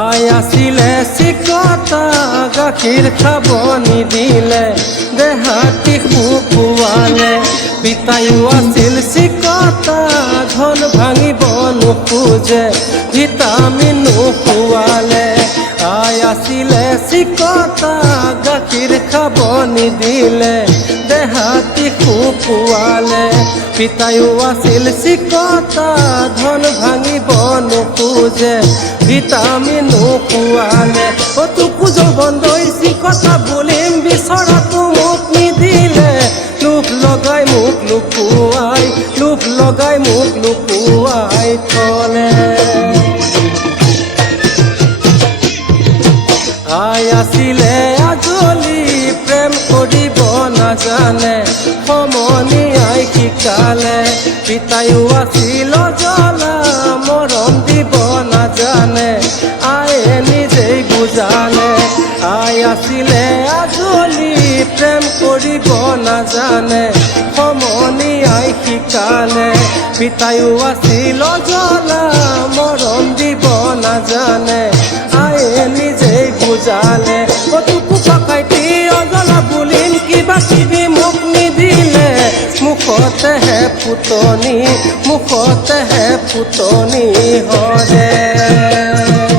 I আসিলে চিকতা গাখীৰ খাব নিদিলে দেহাতি খুকুৱালে পিতায়ো আছিল চিকতা ধন ভাঙিব নোখোজে ভিটামিন নোখোৱালে আই আসিলে চিকতা গাখীৰ খাব নিদিলে দেহাতি খুকুৱালে পিতায়ো আছিল চিকতা ধন ভাঙিব নোখোজে ভিটামিন নোখোৱালে তোকো যৌৱন দৈ চিকতা বুলিম বিচৰাটো মোক নিদিলে লোভ লগাই মোক লুকুৱাই থলে আই আছিলে আজলি প্ৰেম কৰিব নাজানে সমনি আই শিকালে পিতায়ো আছিল জ্বলা মৰম দিব নাজানে আয়ে নিজেই বুজালে আই আছিলে আজলি প্ৰেম কৰিব নাজানে সমনি আই শিকালে পিতায়ো আছিল জ্বলা মৰম দিব নাজানে আয়ে নিজেই বুজালে তোকো পকাইতি অজলা বুলিম কিবা কিবি মোক নিদিলে মুখতেহে ফুটনি হৰে।